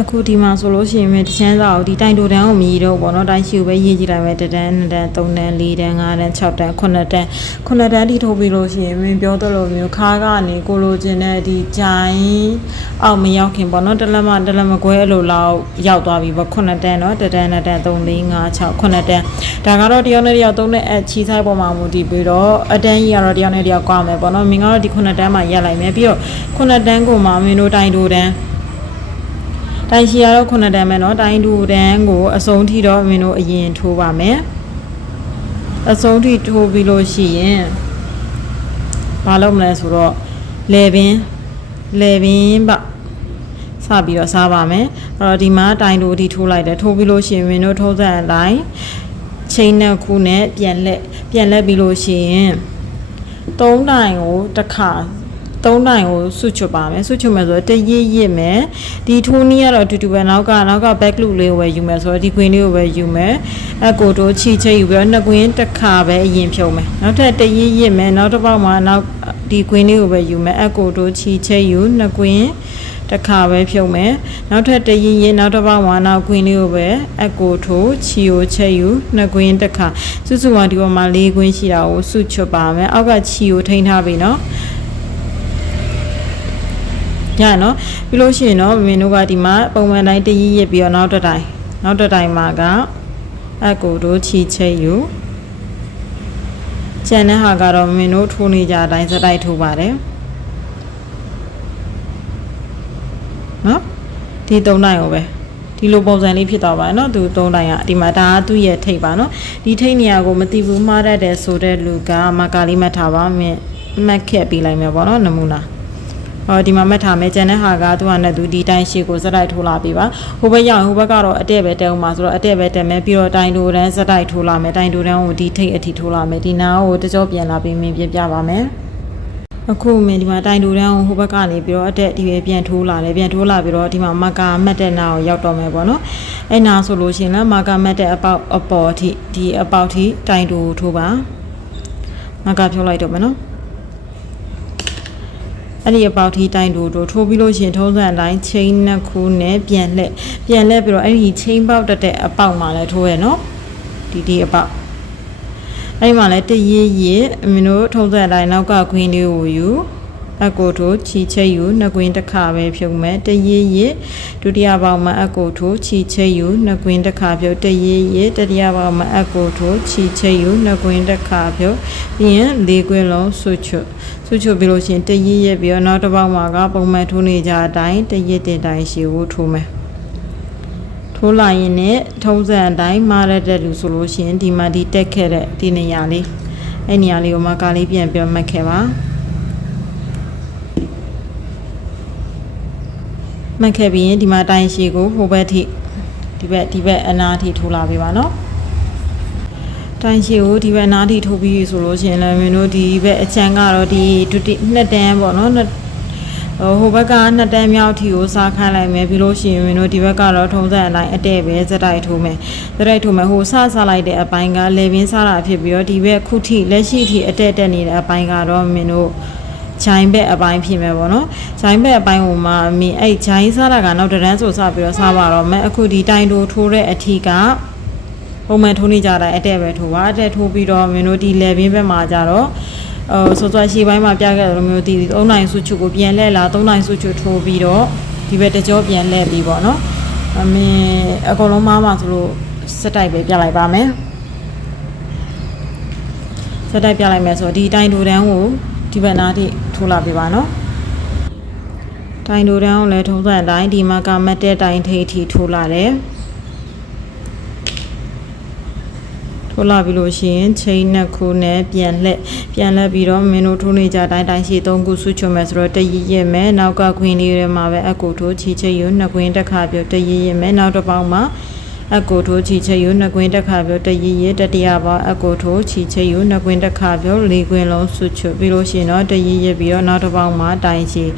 အခုဒီမှာဆိုလို့ရှိရင်တချမ်းစာကိုဒီတိုင်တိုတန်းကိုမရည်တော့ဘောနော်တိုင်းရှိကိုပဲရေးကြည့်လိုက်မယ်1တန်း2တန်း3တန်း4တန်း5တန်း6တန်း9တန်း9တန်းထိထိုးပြီးလို့ရှိရင်မင်းပြောသလိုမျိုးခါးကနေကိုလိုချင်တဲ့ဒီဂျိုင်းအောက်မရောက်ခင်ပေါ့နော်တလက်မခွဲအဲ့လိုလောက်ရောက်သွားပြီပေါ့9တန်းနော်1တန်း2တန်း3 4 5 6 9တန်းဒါကတော့တယောက်နဲ့တယောက်သုံးတဲ့အချီဆိုင်ပေါ်မှာမူတည်ပြီးတော့အတန်းကြီးကတော့တယောက်နဲ့တယောက်ကွာမယ်ပေါ့နော်မင်းကတော့ဒီ9တန်းမှာရက်လိုက်မယ်ပြီးတော့9တန်းကိုမှမင်းတို့တိုင်တိုတန်းတိုင်ရှိရတော့9တန်းပဲเนาะတိုင်တူတန်းကိုအစုံထိတော့မင်းတို့အရင်ထိုးပါမယ်အစုံထိထိုးပြီးလို့ရှိရင်ဘာလုပ်မလဲဆိုတော့လေပင်ပါစပြီးတော့စားပါမယ်အဲ့တော့ဒီမှာတိုင်တူအထိထိုးလိုက်တယ်ထိုးပြီးလို့ရှိရင်မင်းတို့ထုံးစံအတိုင်းချိန်နဲ့ခုနဲ့ပြန်လက်ပြီးလို့ရှိရင်3တိုင်ကိုတစ်ခါ3တိုင်ကိုဆွချွတ်ပါမယ်ဆွချွတ်မယ်ဆိုတော့တရစ်မယ်ဒီထိုးနည်းကတော့အတူတူပဲနောက်က back loop လေးကိုပဲယူမယ်ဆိုတော့ဒီကွင်းလေးကိုပဲယူမယ်အကိုတို့ချီချိတ်ယူပြီးတော့နှစ်ကွင်းတစ်ခါပဲအရင်ဖြုံမယ်နောက်ထပ်တရစ်မယ်နောက်တစ်ပေါက်မှာနောက်ဒီကွင်းလေးကိုပဲယူမယ်အကိုတို့ချီချိတ်ယူနှစ်ကွင်းတစ်ခါပဲဖြုံမယ်နောက်ထပ်တရစ်နောက်တစ်ပေါက်မှာနောက်ကွင်းလေးကိုပဲအကိုထိုးချီကိုချိတ်ယူနှစ်ကွင်းတစ်ခါစုစုပေါင်းဒီပေါ်မှာ4ကွင်းရှိတာကိုဆွချွတ်ပါမယ်အောက်ကချီကိုထိန်းထားပြီနော်ရနော်ပြီးလို့ရှိရင်တော့မင်းတို့ကဒီမှာပုံမှန်တိုင်းတရစ်ပြီးတော့နောက်တစ်တိုင်မှာကအကိုတို့ချီချိတ်ယူကျန်တဲ့ဟာကတော့မင်းတို့ထိုးနေကြအတိုင်းစတိုက်ထိုးပါတယ်နော်ဒီ3တိုင်ကိုပဲဒီလိုပုံစံလေးဖြစ်သွားပါနော်သူ3တိုင်ကဒီမှာဒါကသူ့ရဲ့ထိပ်ပါနော်ဒီထိပ်နေရာကိုမသိဘူးမှားတတ်တယ်ဆိုတဲ့လူကမာကာလေးမှတ်ထားပါမင်းမှတ်ခဲ့ပေးလိုက်မယ်ပေါ့နော်နမူနာဒီမှာမှတ်ထားမယ်ကျန်တဲ့ဟာကသူကနဲ့သူဒီတိုင်းရှေ့ကိုစတိုက်ထိုးလာပြီပါဟိုဘက်ရောက်ဟိုဘက်ကတော့အတက်ပဲတက်အောင်ပါဆိုတော့အတက်ပဲတက်မယ်ပြီးတော့တိုင်တိုတန်းစတိုက်ထိုးလာမယ်တိုင်တိုတန်းကိုဒီထိပ်အထိထိုးလာမယ်ဒီနာကိုတကြောပြန်လာပြီးမင်းပြပါမယ်အခုမင်းဒီမှာတိုင်တိုတန်းကိုဟိုဘက်ကနေပြီးတော့အတက်ဒီပဲပြန်ထိုးလာတယ်ပြန်ထိုးလာပြီးတော့ဒီမှာမာကာမှတ်တဲ့နာကိုရောက်တော့မယ်ပေါ့နော်အဲ့နာဆိုလို့ရှိရင်လည်းမာကာမှတ်တဲ့အပေါက်အပေါ်အထိဒီအပေါက်ထိတိုင်တိုထိုးပါမာကာဖြုတ်လိုက်တော့မယ်နော်အဲ့ဒီအပေါက်ထိတိုင်တိုထိုးပြီးလို့ရှင်ထုံးစံအတိုင်းချိန်နှစ်ခုနဲ့ပြန်လက်ပြီးတော့အဲ့ဒီချိန်ပေါက်တက်တဲ့အပေါက်မှာလည်းထိုးရနော်ဒီအပေါက်အဲ့ဒီမှာလည်းတရစ်မင်းတို့ထုံးစံအတိုင်းနောက်ကခွင်းလေးကိုယူအကိုထိုးချီချိတ်ယူနှစ်ကွင်းတစ်ခါပဲဖြုတ်မယ်တရစ်ဒုတိယပေါက်မှာအကိုထိုးချီချိတ်ယူနှစ်ကွင်းတစ်ခါဖြုတ်တရစ်တတိယပေါက်မှာအကိုထိုးချီချိတ်ယူနှစ်ကွင်းတစ်ခါဖြုတ်ပြီးရင်၄ကွင်းလုံးဆွချွတ်ပြီးလို့ရှိရင်တရစ်ပြီးတော့နောက်တစ်ပေါက်မှာကပုံမှန်ထိုးနေကြအတိုင်းတရစ်တင်တိုင်းရှည်ကိုထိုးမယ်ထိုးလာရင်လည်းထုံးစံအတိုင်းမှားတဲ့လူဆိုလို့ရှိရင်ဒီမှာဒီတက်ခဲ့တဲ့ဒီနေရာလေးအဲ့နေရာလေးကိုမှကားလေးပြန်ပြီးမှတ်ခဲ့ပါမှတ်ခဲ့ပြီးရင်ဒီမှာတိုင်းရှည်ကိုဟိုဘက်ထိဒီဘက်အနားထိထိုးလာပေးပါနော်တိုင်းရှည်ကိုဒီဘက်နားထိထိုးပြီးဆိုလို့ရှိရင်လည်းမင်းတို့ဒီဘက်အချမ်းကတော့ဒီ2တန်းပေါ့နော်ဟိုဘက်က2တန်းမြောက်ထိကိုစားခိုင်းလိုက်မယ်ပြီးလို့ရှိရင်မင်းတို့ဒီဘက်ကတော့ထုံးစံအတိုင်းအတဲ့ပဲစတိုက်ထိုးမယ်ဟိုစားလိုက်တဲ့အပိုင်းကလေပင်စားတာဖြစ်ပြီးတော့ဒီဘက်ခုထိလက်ရှိထိအတဲ့တက်နေတဲ့အပိုင်းကတော့မင်းတို့ဂျိုင်းဘက်အပိုင်းဖြစ်မယ်ပေါ့နော်ဂျိုင်းဘက်အပိုင်းကိုမှမင်းအဲ့ဂျိုင်းစားတာကနောက်တန်းဆိုစားပြီးတော့စားပါတော့မယ်အခုဒီတိုင်တိုထိုးတဲ့အထီကပုံမှန်ထိုးနေကြတာအတဲ့ပဲထိုးပါအတဲ့ထိုးပြီးတော့မင်းတို့ဒီလေပင်ဘက်မှာကြတော့စောစောရှေ့ပိုင်းမှာပြခဲ့တဲ့လိုမျိုးဒီ3နိုင်စုချွတ်ကိုပြန်လှည့်လာ3နိုင်စုချွတ်ထိုးပြီးတော့ဒီဘက်တကြောပြန်လှည့်ပြီးပေါ့နော်အကုန်လုံးမှာဆိုလို့စက်တိုက်ပဲပြလိုက်ပါမယ်စက်တိုက်ပြလိုက်မယ်ဆိုတော့ဒီတိုင်တိုတန်းကိုဒီဘက်နားထိထိုးလာပြပါနော်တိုင်တိုတန်းကိုလည်းထုံးစံအတိုင်းဒီမှာကမတ်တဲ့တိုင်ထိပ်ထိထိုးလာတယ်ထိုးလာပြီးလို့ရှိရင်ချိန်နှစ်ခုနဲ့ပြန်လက်ပြီးတော့မင်းတို့ထိုးနေကြတိုင်းရှည်3ခုဆွချွတ်မယ်ဆိုတော့တရစ်မယ်နောက်ကခွင်းလေးတွေမှာပဲအကိုထိုးချီချိတ်ယူနှစ်ကွင်းတစ်ခါပြုတ်တရစ်မယ်နောက်တစ်ပေါက်မှာအကိုထိုးချီချိတ်ယူနှစ်ကွင်းတစ်ခါပြုတ်တရစ်တတိယပေါက်အကိုထိုးချီချိတ်ယူနှစ်ကွင်းတစ်ခါပြုတ်၄ကွင်းလုံးဆွချွတ်ပြီးလို့ရှိရင်တော့တရစ်ပြီးတော့နောက်တစ်ပေါက်မှာတိုင်ရှည်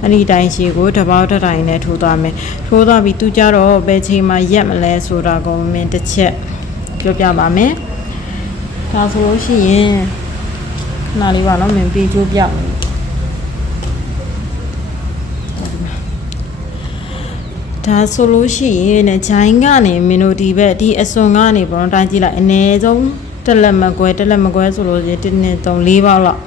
အဲ့ဒီတိုင်ရှည်ကိုတစ်ပေါက်တစ်တိုင်နဲ့ထိုးသွားမယ်ထိုးသွားပြီးသူကြတော့ဘယ်ချိန်မှာရက်မလဲဆိုတာကိုမင်းတစ်ချက်ပြောပြပါမယ်ဒါဆိုလို့ရှိရင်ခဏလေးပါနော်မင်းပြေးကျိုးပြ ဒါဆိုလို့ရှိရင်ねဂျိုင်းကနေမင်းတို့ဒီဘက်ဒီအစွန်ကနေပေါ့နော်တိုင်းကြည့်လိုက်အနည်းဆုံးတက်လက်မကွဲဆိုလို့ရှိရင်1 2 3 4ပေါက်လောက်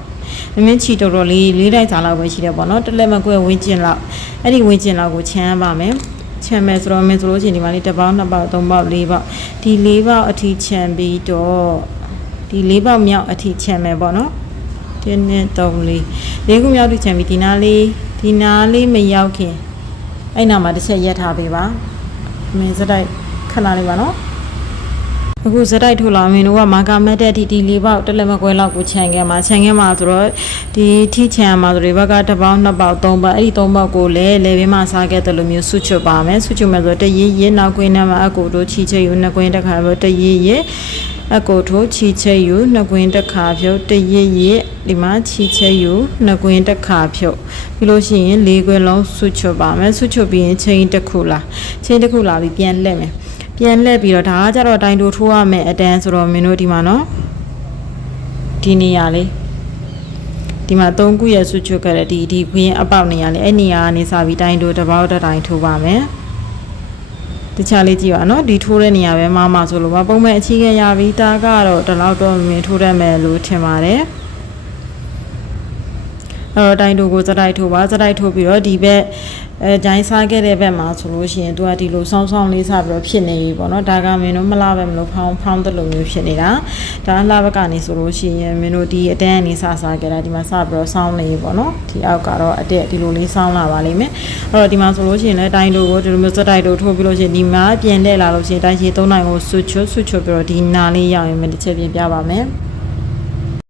မင်းချီတော်တော်လေး၄တိုက်စာလောက်ပဲရှိတယ်ပေါ့နော်တက်လက်မကွဲဝင်းကျင်လောက်အဲ့ဒီဝင်းကျင်လောက်ကိုချမ်းပါမယ်ချမ်းမယ်ဆိုတော့မင်းဆိုလို့ရှိရင်ဒီမှာလေး1ပေါက်2ပေါက်3ပေါက်4ပေါက်ဒီ4ပေါက်အထိချမ်းပြီးတော့ဒီ4ပေါက်မြောက်အထိချမ်းမယ်ပေါ့နော်1 2 3 4ခုမြောက်ထိချမ်းပြီးဒီနားလေးမရောက်ခင်အဲ့နာမှာတစ်ချက်ရက်ထားပေးပါမင်းစတိုက်ခဏလေးပါနော်အခုစတိုက်ထိုးလာမင်းတို့ကမာကာမက်တဲ့ဒီ၄ပေါက်တက်လက်မကွဲလောက်ကိုခြံခဲ့မှာဆိုတော့ဒီထိခြံမှာဆိုဒီဘက်က1ပေါက်2ပေါက်3ပေါက်အဲ့ဒီ3ပေါက်ကိုလည်းလေဘင်းမှာစားခဲ့တယ်လို့မျိုးဆွချွတ်ပါမယ်ဆွချွတ်မယ်ဆိုတော့တရေးရေးနောက်ကွင်းထဲမှာအကူတို့ချီချိတ်ယူနှစ်ကွင်းတစ်ခါပဲတရေးရေးအကူတို့ချီချိတ်ယူနှစ်ကွင်းတစ်ခါဖြုတ်တရေးရေးဒီမှာချီချိတ်ယူနှစ်ကွင်းတစ်ခါဖြုတ်ပြီးလို့ရှိရင်၄ကွင်းလုံးဆွချွတ်ပါမယ်ဆွချွတ်ပြီးရင်ချိန်တစ်ခုလာပြီးပြန်လှည့်မယ်ပြန်လှည့်ပြီးတော့ဒါကကြတော့တိုင်တိုထိုးရမယ်အတန်းဆိုတော့မင်းတို့ဒီမှာနော်ဒီနေရာလေးဒီမှာ3ခုရဲ့ဆွချွတ်ခဲ့တဲ့ဒီခွင်းအပေါက်နေရာလေးအဲ့နေရာကနေစပြီးတိုင်တိုတစ်ပေါက်တစ်တိုင်ထိုးပါမယ်တခြားလေးကြည့်ပါနော်ဒီထိုးတဲ့နေရာပဲမဆိုလို့ပါပုံမဲ့အခြေခံရပြီးသားကတော့ဒီလောက်တော့မင်းထိုးတတ်မယ်လို့ထင်ပါတယ်အဲ့တော့တိုင်တိုကိုစတိုက်ထိုးပါစတိုက်ထိုးပြီးတော့ဒီဘက်ဂျိုင်းစားခဲ့တဲ့ဘက်မှာဆိုလို့ရှိရင်သူကဒီလိုဆောင်းလေးစပြီးတော့ဖြစ်နေပြီပေါ့နော်ဒါကမင်းတို့မလားပဲမလို့ဖောင်းတဲ့လိုမျိုးဖြစ်နေတာဒါလှဘက်ကနေဆိုလို့ရှိရင်မင်းတို့ဒီအတန်းအနေစားခဲ့တာဒီမှာစပြီးတော့ဆောင်းနေပြီပေါ့နော်ဒီအောက်ကတော့အတက်ဒီလိုလေးဆောင်းလာပါလိမ့်မယ်အဲ့တော့ဒီမှာဆိုလို့ရှိရင်လည်းတိုင်းတို့ကိုဒီလိုမျိုးစတိုက်တို့ထိုးပြီးလို့ရှိရင်ဒီမှာပြန်လှည့်လာလို့ရှိရင်တိုင်းရှည်3နိုင်ကိုဆွချွတ်ပြီးတော့ဒီနာလေးရောက်ရင်မတစ်ချက်ပြင်ပြပါမယ်